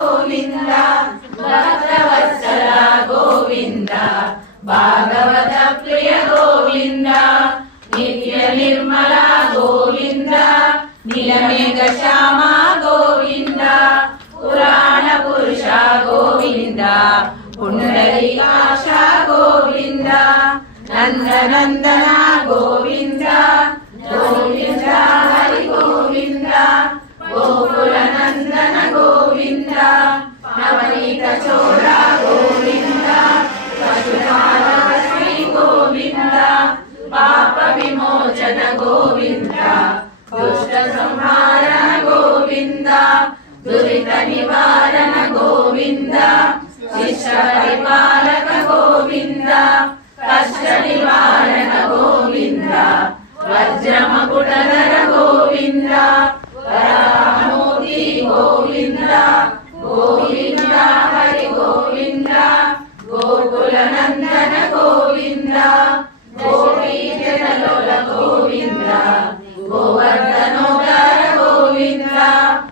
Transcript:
गोविंद भक्तवत्सल गोविंद भागवत प्रिय गोविंद नित्य निर्मला गोविंद नीलमेघ श्यामा गोविंद पुराण पुरुषा गोविंद पुंडरीकाक्ष गोविंद नंदनंदना गोविंद गोविंद हरि गोविंद गोकुल नंदन गोविंद नवनीत चोरा गोविंद पशुपालक श्री गोविंद पाप विमोचन गोविंद दुष्ट संहारण गोविंद दुरित निवारण गोविंद शिष्य परिपालक गोविंद कष्ट निवारण गोविंद वज्रमकुटधर गोविंद वराहमूर्ति गोविंद गोविंद